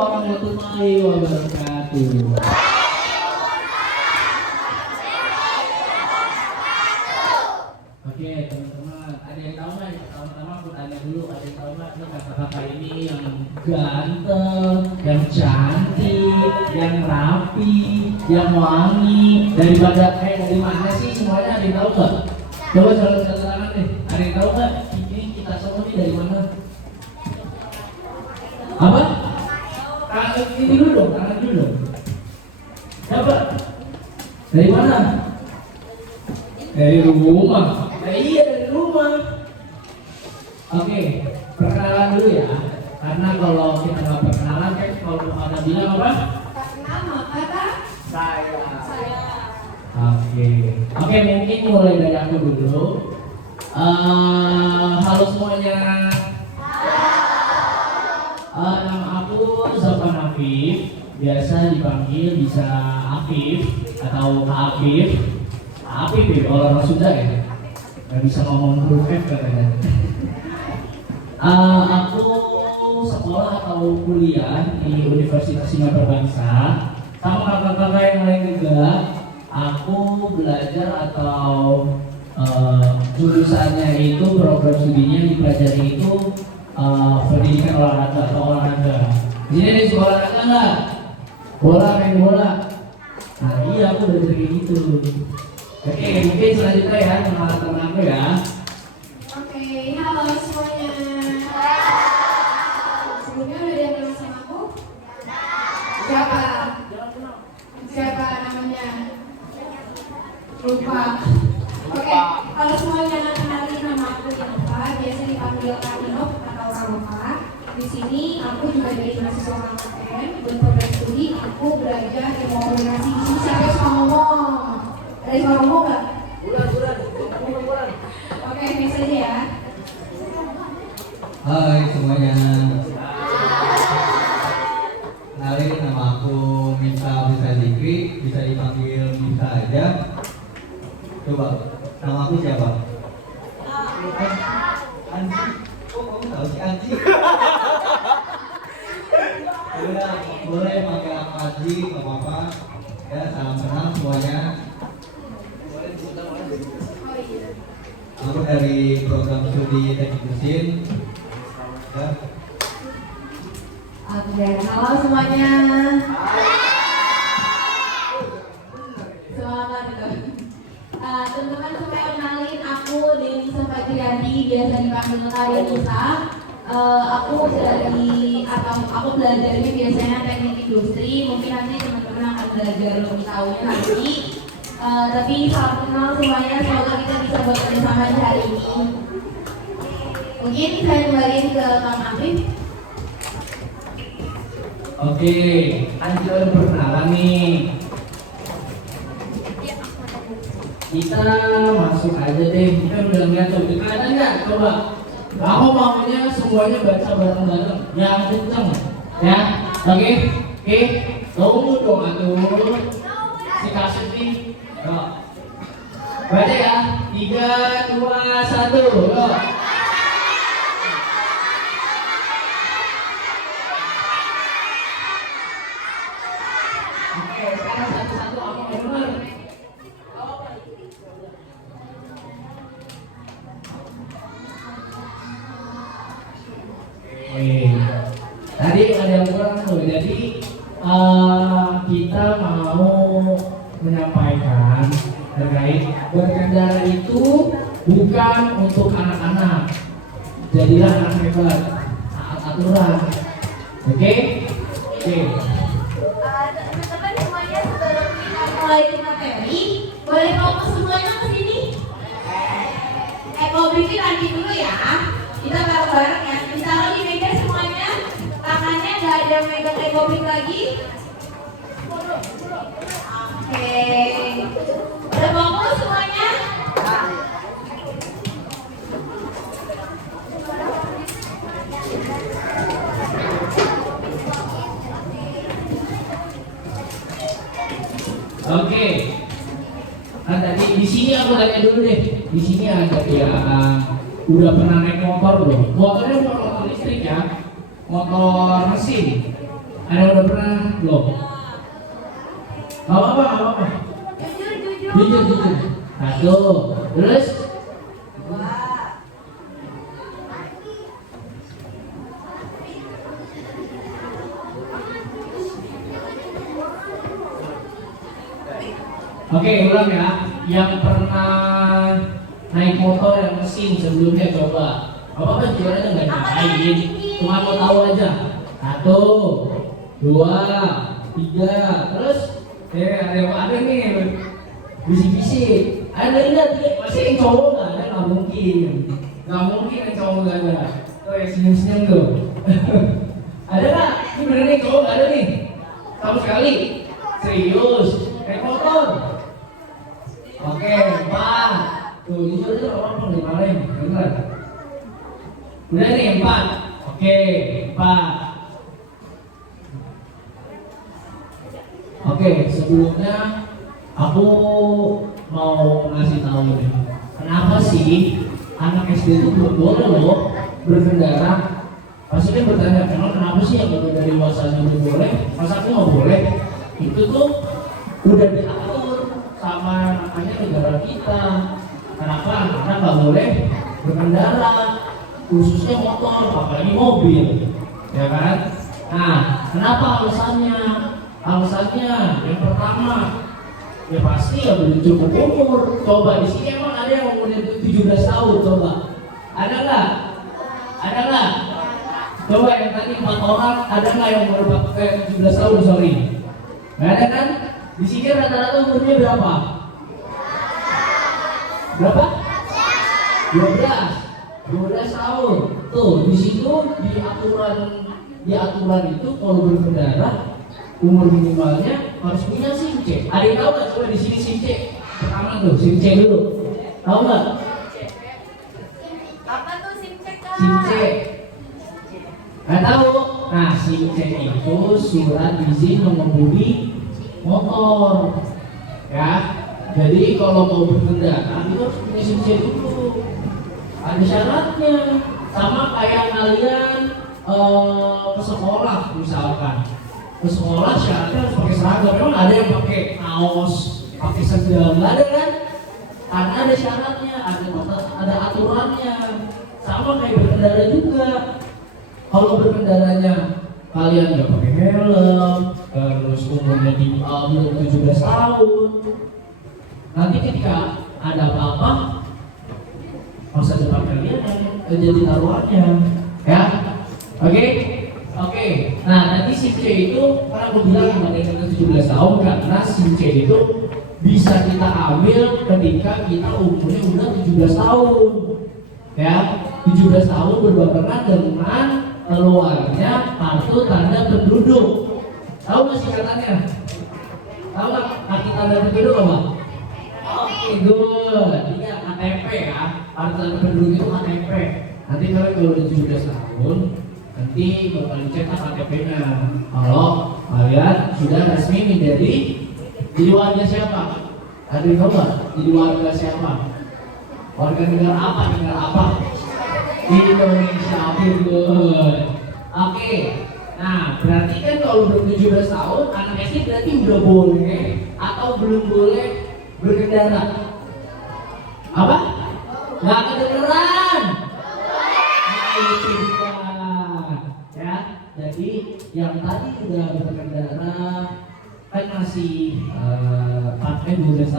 warahmatullahi wabarakatuh. Oke teman-teman, ada yang tahu nggak? Pertama-tama aku tanya dulu, ada yang tahu nggak kakak-kakak ini yang ganteng, yang cantik, yang rapi, yang wangi, dari mana sih semuanya? Ada yang tahu nggak? Coba salah satu tangan deh. Ada yang tahu nggak? Ini kita semua ini dari mana? Apa? Tangan ini dulu dong, tangan dulu dong. Siapa? Dari mana? Dari rumah. Nah, iya dari rumah. Oke, perkenalan dulu ya. Karena kalau kita nggak perkenalan kan kalau ada bilang apa? Nama kata Saya. saya. Oke, mungkin mulai dari aku dulu. Halo semuanya. Nama aku Zafan Afif. Biasa dipanggil bisa Afif atau Kak Afif. Afif ya, kalau orang Sunda ya. Nggak bisa ngomong huruf F katanya. Aku sekolah atau kuliah di Universitas Singapura Bangsa. Sama kakak-kakak yang lain juga. Aku belajar atau jurusannya itu program studinya yang dipelajari itu pendidikan olahraga atau olahraga. Di sini ada sekolah olahraga nggak? Bola, main bola. Nah iya aku belajar kayak gitu. Oke, mungkin selanjutnya ya kenalan teman aku ya. Oke, halo semuanya. Sebelumnya udah ada yang kenal sama aku? Siapa? Siapa namanya? Lupa. Oke, kalau semuanya nggak kenalin nama aku Innova, biasa dipanggil Kak Inov atau Kanoka. Di sini aku juga dari mahasiswa KKN. Buat program studi aku belajar ilmu komunikasi. Di sini siapa yang suka ngomong? Ada yang suka ngomong nggak? Bulan. Oke, next aja ya. Hai semuanya. Kenalin nama aku Minta Bisa Zikri, bisa dipanggil Minta aja. Coba, nama aku siapa? Anji. Oh, kamu tahu si Anji? Udah, boleh panggil aku Anji, nggak apa-apa. Ya, salam kenal semuanya. Aku dari program studi teknik mesin. Ya. Oke, halo semuanya. Selamat teman-teman supaya kenalin aku Dewi Sofadrianti, biasa dipanggil Kak Nisa. Aku belajarnya biasanya teknik industri. Mungkin nanti teman-teman akan belajar lebih tahunya nanti. Tapi salam kenal semuanya, semoga kita bisa bekerja sama di hari ini. Mungkin saya kembaliin ke Kang Afif. Oke, lanjut perkenalan nih. Kita masuk aja deh. Kita udah ngeliat tuh. Ada nggak? Coba. Aku maunya semuanya baca bareng-bareng. Yang kenceng, ya. Oke. Tunggu dong atuh. Si kasih nih. Yuk. Baca ya. 3, 2, 1. Yuk. Oke, sekarang satu-satu aku bener. Tadi ada yang kurang tuh, jadi kita mau menyampaikan terkait berkendara itu bukan untuk anak-anak. Jadilah anak hebat, taat aturan. Oke? Teman-teman semuanya sebelum kita mulai ke materi, boleh fokus semuanya ke sini. Eko briefing lagi dulu ya. Kita bareng-bareng ya. Bisa lagi megang semuanya. Tangannya nggak ada yang megang eko briefing lagi. Oke. Udah fokus semuanya? Oke. Nah tadi di sini aku tanya dulu deh. Di sini ada yang udah pernah naik motor belum? Motornya bukan motor listrik ya, motor mesin. Ada yang udah pernah belum? Gak apa-apa, gak apa-apa. Jujur. Satu, terus? Oke, ulang ya. Yang pernah naik motor yang mesin sebelumnya coba. Apa-apa juaranya nggak dimain. Cuma mau tahu aja. 1, 2, 3. Terus ada nih bisik-bisik. Ada enggak? Masih yang cowok nggak ada? Nggak mungkin yang cowok nggak ada. Tuh yang senyum-senyum tuh. Ada nggak? Ini bener nih cowok nggak ada nih. Sama sekali. Serius. Naik motor. Oke, 4. Tuh, jujur aja orang dimarahin. Beneran. Udah nih 4. Oke, 4. Oke, sebelumnya aku mau ngasih tahu nih. Kenapa sih anak SD itu belum boleh loh berkendara? Pasti kan bertanya, kenapa sih yang udah dari dewasanya belum boleh? Masa aku nggak boleh? Itu tuh udah diatur sama namanya negara kita. Kenapa anak nggak boleh berkendara, khususnya motor, apalagi mobil, ya kan? Nah, kenapa alasannya? Alasannya yang pertama, ya pasti ya belum cukup umur. Coba di sini emang ada yang umurnya 17 tahun, coba. Ada nggak? Ada nggak? Coba yang tadi 4 orang, ada nggak yang umur 17 tahun? Sorry, nggak ada kan? Di sini rata-rata umurnya berapa? Berapa? 12 tahun. Tuh, di situ di aturan itu kalau berkendara umur minimalnya harus punya SIM C. Ada yang tahu nggak? Coba di sini SIM C. Pertama tuh SIM C dulu. Tahu nggak? Apa tuh SIM C, Kak? SIM C. Nggak tahu. Nah, SIM C itu surat izin mengemudi motor. Ya. Jadi kalau mau berkendara itu harus punya SIM C dulu. Ada syaratnya. Sama kayak kalian ke sekolah misalkan. Ke sekolah syaratnya harus pakai seragam. Memang ada yang pakai kaos, pakai sendal, nggak ada kan? Karena ada syaratnya, ada aturannya. Sama kayak berkendara juga. Kalau berkendaranya kalian nggak pakai helm, terus umurnya belum 17 tahun, nanti ketika ada apa-apa, masa depan kalian yang jadi taruhannya, ya. Oke. Nah, nanti SIM C itu karena aku bilang dibandingkan 17 tahun karena SIM C itu bisa kita ambil ketika kita umurnya udah 17 tahun. Ya, 17 tahun berbarengan dengan keluarnya kartu tanda penduduk. Tahu nggak singkatannya? Tahu nggak kartu tanda penduduk apa? Oke, good. Iya, KTP ya. Kartu tanda penduduk itu KTP. Nanti kalau udah 17 tahun, nanti bakal dicetak KTP-nya. Kalau kalian sudah resmi menjadi warga siapa? Ada yang tahu nggak? Jadi warga siapa? Warga negara apa? Negara apa? Indonesia. Good. Oke. Nah, berarti kan kalau belum 17 tahun, anak SD berarti udah boleh atau belum boleh berkendara? Apa? Nggak kedengeran. Ya, jadi yang tadi udah berkendara kan masih pakai 12 tahun.